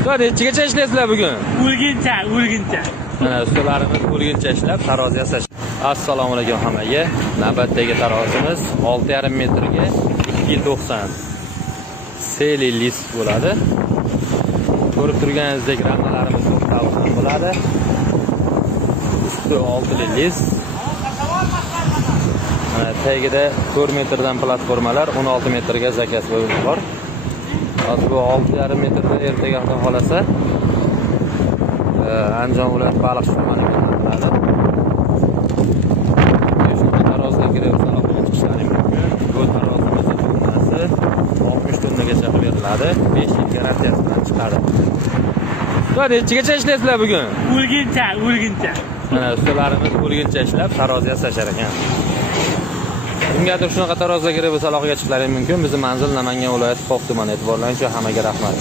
Usta, nechigacha ishlaysizlar bugun? O'lguncha. Mana ustalarimiz o'lguncha ishlab tarozi yasash. Assalomu alaykum hammaga. Navbatdagi tarozimiz 6,5 metrga 290 seli list bo'ladi. Ko'rib turganingizdek ramalarimiz to'g'ri bo'ladi. Usti 6 list. Mana tagida 4 metrdan platformalar, 16 metrga zakas bo'lib bor. Hozir bu 6,5 metrda ertaga xudo xolasa Andijon viloyati Baliqchi tumaniga topiladi. Shunday tarozga kirib saloqqa chiqishlari mumkin. Bu tarozimizning tonnasi 60 tonnagacha beriladi. 5 yil garantiyasi bilan chiqadi. Usta, nechigacha ishlaysizlar bugun? O'lguncha. Mana ustalarimiz o'lguncha ishlab tarozi yasashar ekan. Kimgadir shunaqa tarozga kirib saloqqa chiqishlari mumkin. Bizning manzil Namangan viloyati Qo'q tumani. E'tiborlaringiz uchun hammaga rahmat.